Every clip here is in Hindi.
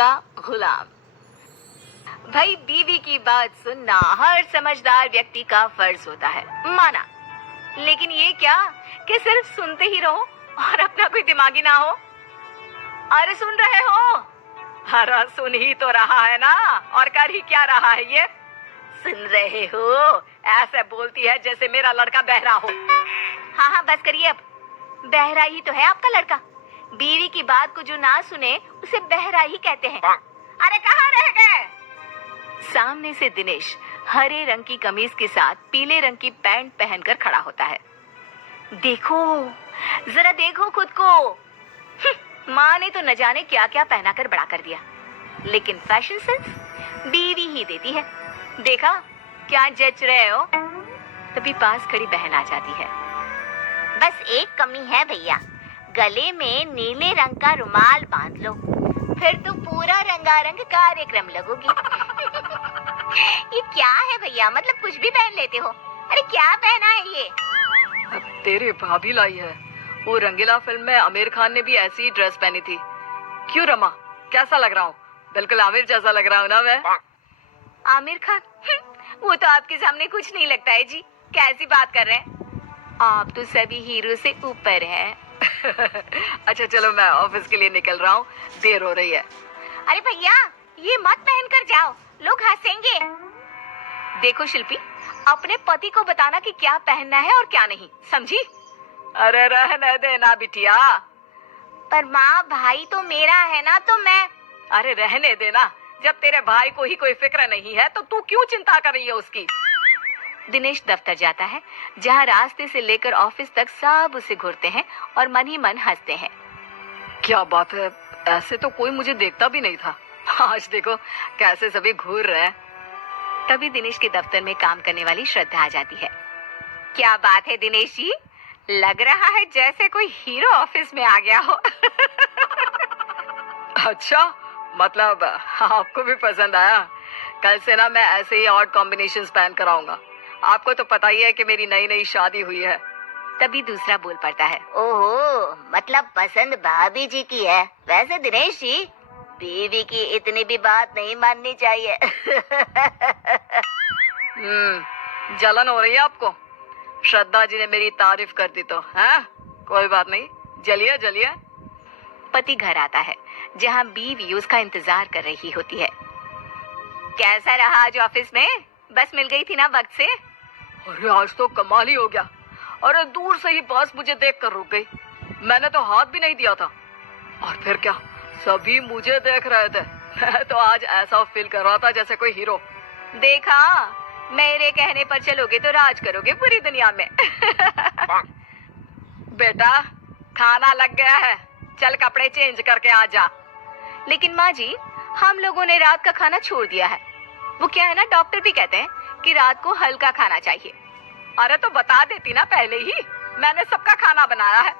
का गुलाम। भाई बीवी की बात सुनना हर समझदार व्यक्ति का फर्ज होता है, माना। लेकिन ये क्या कि सिर्फ सुनते ही रहो और अपना कोई दिमागी ना हो। अरे सुन रहे हो? अरे सुन ही तो रहा है ना, और कर ही क्या रहा है ये? सुन रहे हो? ऐसे बोलती है जैसे मेरा लड़का बहरा हो। हाँ हाँ बस करिए अब। बहरा ही तो है आपका लड़का। बीवी की बात को जो ना सुने उसे बहरा ही कहते हैं। अरे कहाँ रह गए? सामने से दिनेश हरे रंग की कमीज के साथ पीले रंग की पैंट पहनकर खड़ा होता है। देखो, जरा देखो खुद को। माँ ने तो न जाने क्या क्या पहना कर बड़ा कर दिया, लेकिन फैशन सेंस बीवी ही देती है। देखा क्या जच रहे हो? तभी पास खड़ी बहन आ जाती है। बस एक कमी है भैया, गले में नीले रंग का रुमाल बांध लो, फिर तो पूरा रंगारंग कार्यक्रम लगोगी। ये क्या है भैया, मतलब कुछ भी पहन लेते हो? अरे क्या पहना है ये? अब तेरी भाभी लाई है। वो रंगीला फिल्म में आमिर खान ने भी ऐसी ही ड्रेस पहनी थी। क्यों रमा, कैसा लग रहा हूँ? बिल्कुल आमिर जैसा लग रहा हूँ ना मैं? आमिर खान? वो तो आपके सामने कुछ नहीं लगता है जी। कैसी बात कर रहे हैं आप? तो सभी हीरो से ऊपर हैं। अच्छा चलो, मैं ऑफिस के लिए निकल रहा हूँ, देर हो रही है। अरे भैया ये मत पहन कर जाओ, लोग हंसेंगे। देखो शिल्पी, अपने पति को बताना कि क्या पहनना है और क्या नहीं, समझी? अरे रहने देना बिटिया। पर माँ भाई तो मेरा है ना, तो मैं। अरे रहने देना, जब तेरे भाई को ही कोई फिक्र नहीं है तो तू क्यों चिंता कर रही है उसकी? दिनेश दफ्तर जाता है, जहाँ रास्ते से लेकर ऑफिस तक सब उसे घूरते हैं और मन ही मन हंसते हैं। क्या बात है, ऐसे तो कोई मुझे देखता भी नहीं था। आज देखो कैसे सभी घूर रहे हैं। तभी दिनेश के दफ्तर में काम करने वाली श्रद्धा आ जाती है। क्या बात है दिनेश जी, लग रहा है जैसे कोई हीरो ऑफिस में आ गया हो। अच्छा, मतलब आपको भी पसंद आया? कल से ना मैं ऐसे ही ऑड कॉम्बिनेशंस पहन कर आऊंगा। आपको तो पता ही है कि मेरी नई नई शादी हुई है। तभी दूसरा बोल पड़ता है। ओहो, मतलब पसंद भाभी जी की है। वैसे दिनेश जी, बीवी की इतनी भी बात नहीं माननी चाहिए। जलन हो रही है आपको? श्रद्धा जी ने मेरी तारीफ कर दी तो है? कोई बात नहीं, जलिए जलिए। पति घर आता है, जहाँ बीवी उसका इंतजार कर रही होती है। कैसा रहा आज ऑफिस में? बस मिल गई थी ना वक्त से? अरे आज तो कमाल ही हो गया। अरे दूर से ही बस मुझे देखकर रुक गई। मैंने तो हाथ भी नहीं दिया था। और फिर क्या, सभी मुझे देख रहे थे। मैं तो आज ऐसा फील कर रहा था जैसे कोई हीरो। देखा, मेरे कहने पर चलोगे तो राज करोगे पूरी दुनिया में। बेटा खाना लग गया है, चल कपड़े चेंज करके आ जा। लेकिन माँ जी, हम लोगों ने रात का खाना छोड़ दिया है। वो क्या है ना, डॉक्टर भी कहते हैं कि रात को हल्का खाना चाहिए। अरे तो बता देती ना पहले ही, मैंने सबका खाना बनाया है।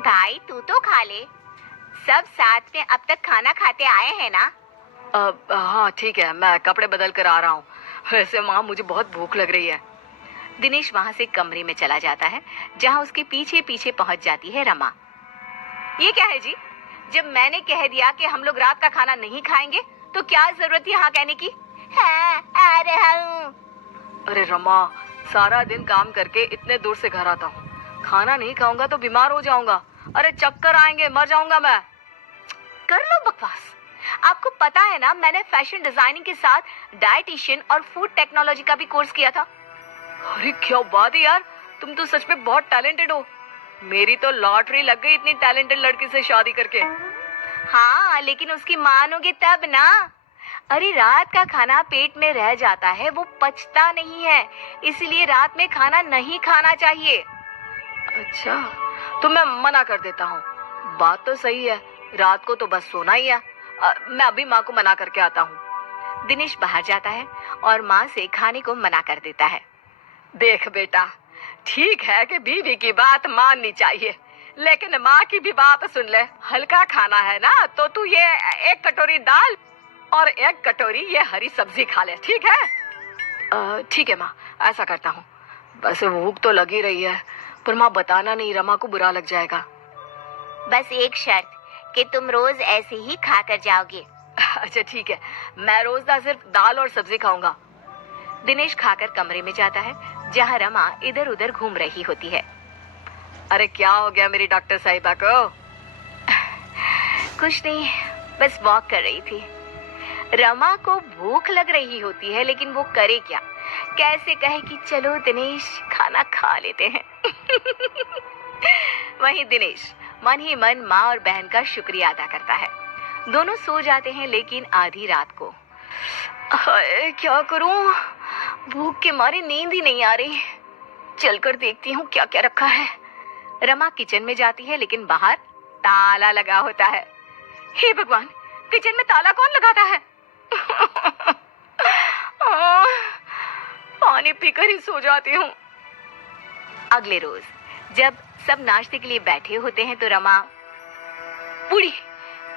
भाई तू तो खा ले, सब साथ में अब तक खाना खाते आए हैं ना। हाँ ठीक है, मैं कपड़े बदल कर आ रहा हूँ। वैसे माँ मुझे बहुत भूख लग रही है। दिनेश वहाँ से कमरे में चला जाता है, जहाँ उसके पीछे पीछे पहुँच जाती है रमा। ये क्या है जी, जब मैंने कह दिया कि हम लोग रात का खाना नहीं खाएंगे तो क्या जरूरत यहाँ कहने की? हाँ, आ रहा हूँ। अरे रमा, सारा दिन काम करके इतने दूर से घर आता हूँ, खाना नहीं खाऊंगा तो बीमार हो जाऊंगा। अरे चक्कर आएंगे, मर जाऊंगा मैं। कर लो बकवास। आपको पता है ना, मैंने फैशन डिजाइनिंग के साथ डाइटिशियन और फूड टेक्नोलॉजी का भी कोर्स किया था। अरे क्या बात है यार, तुम तो सच में बहुत टैलेंटेड हो। मेरी तो लॉटरी लग गई इतनी टैलेंटेड लड़की से शादी करके। हाँ, लेकिन उसकी मानोगे तब ना। अरे रात का खाना पेट में रह जाता है, वो पचता नहीं है, इसलिए रात में खाना नहीं खाना चाहिए। अच्छा, तो मैं मना कर देता हूँ। बात तो सही है, रात को तो बस सोना ही है। मैं अभी माँ को मना करके आता हूँ। दिनेश बाहर जाता है और माँ से खाने को मना कर देता है। देख बेटा, ठीक है कि बीवी की बात माननी चाहिए, लेकिन माँ की भी बात सुन ले। हल्का खाना है ना, तो तू ये 1 कटोरी दाल और 1 कटोरी ये हरी सब्जी खा ले, ठीक है? ठीक है माँ, ऐसा करता हूँ। वैसे भूख तो लगी रही है, पर माँ बताना नहीं, रमा को बुरा लग जाएगा। बस एक शर्त, कि तुम रोज ऐसे ही खा कर जाओगे, अच्छा ठीक है, मैं रोज ना सिर्फ दाल और सब्जी खाऊंगा। दिनेश खाकर कमरे में जाता है जहाँ रमा इधर उधर घूम रही होती है। अरे क्या हो गया मेरी डॉक्टर साहिबा को? कुछ नहीं, बस वॉक कर रही थी। रमा को भूख लग रही होती है लेकिन वो करे क्या, कैसे कहे कि चलो दिनेश खाना खा लेते हैं। वहीं दिनेश मन ही मन माँ और बहन का शुक्रिया अदा करता है। दोनों सो जाते हैं लेकिन आधी रात को हाय क्या करूं, भूख के मारे नींद ही नहीं आ रही। चलकर देखती हूँ क्या क्या रखा है। रमा किचन में जाती है लेकिन बाहर ताला लगा होता है। हे भगवान, किचन में ताला कौन लगाता है? पानी पीकर ही सो जाती हूँ। अगले रोज जब सब नाश्ते के लिए बैठे होते हैं तो रमा, पूरी,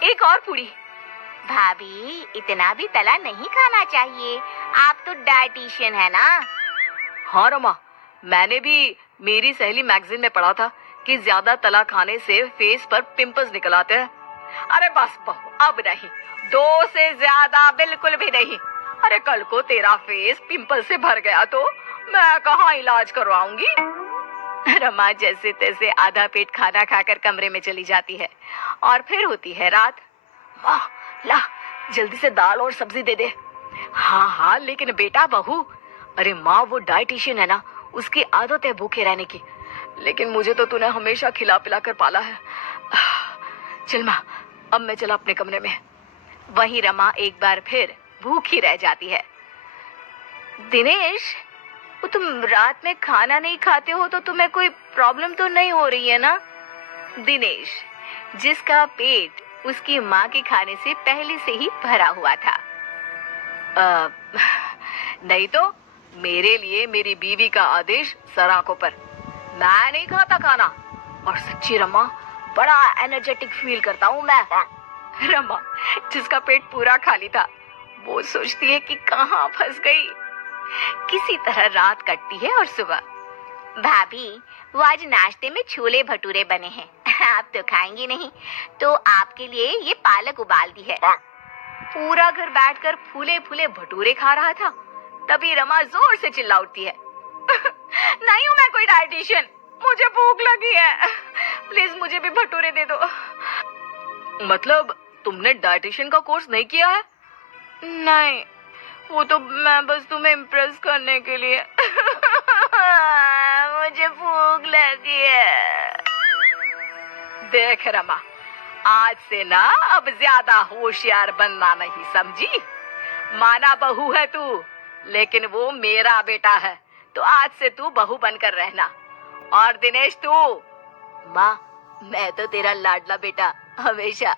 एक और पूरी। भाभी इतना भी तला नहीं खाना चाहिए, आप तो डाइटिशियन है ना। हाँ रमा, मैंने भी मेरी सहेली मैगजीन में पढ़ा था कि ज्यादा तला खाने से फेस पर पिंपल्स निकल आते हैं। अरे बस बहू, अब नहीं, 2 से ज्यादा बिल्कुल भी नहीं। अरे कल को तेरा फेस पिंपल से भर गया तो मैं कहाँ इलाज करवाऊंगी? रमा जैसे तैसे आधा पेट खाना खाकर कमरे में चली जाती है और फिर होती है रात। माँ ला, जल्दी से दाल और सब्जी दे दे। हाँ हाँ, लेकिन बेटा बहू, अरे माँ वो डाइटिशियन है ना, उसकी आदत है भूखे रहने की, लेकिन मुझे तो तूने हमेशा खिला पिला कर पाला है। चल माँ, अब मैं चला अपने कमरे में। वहीं रमा एक बार फिर भूखी रह जाती है। दिनेश, वो तुम रात में खाना नहीं खाते हो तो तुम्हें कोई प्रॉब्लम तो नहीं हो रही है ना? दिनेश, जिसका पेट उसकी माँ के खाने से पहले से ही भरा हुआ था। नहीं तो मेरे लिए मेरी बीवी का आदेश सराखों पर। मैं नहीं खाता खाना, और सच्ची रमा बड़ा एनर्जेटिक फील करता हूँ मैं। रमा जिसका पेट पूरा खाली था वो सोचती है कि कहाँ फंस गई। किसी तरह रात कटती है और सुबह, भाभी वो आज नाश्ते में छोले भटूरे बने हैं, आप तो खाएंगी नहीं तो आपके लिए ये पालक उबाल दी है। पूरा घर बैठकर फूले फूले भटूरे खा रहा था, तभी रमा जोर से चिल्ला उठती है। नहीं हूँ मैं कोई डाइटिशियन, मुझे भूख लगी है, प्लीज मुझे भी भटूरे दे दो। मतलब तुमने डाइटिशियन का कोर्स नहीं किया है? नहीं, वो तो मैं बस तुम्हें इम्प्रेस करने के लिए। मुझे भूख लगी है। देख रमा, आज से ना अब ज्यादा होशियार बनना नहीं, समझी? माना बहू है तू, लेकिन वो मेरा बेटा है, तो आज से तू बहू बनकर रहना। और दिनेश तू, माँ मैं तो तेरा लाडला बेटा हमेशा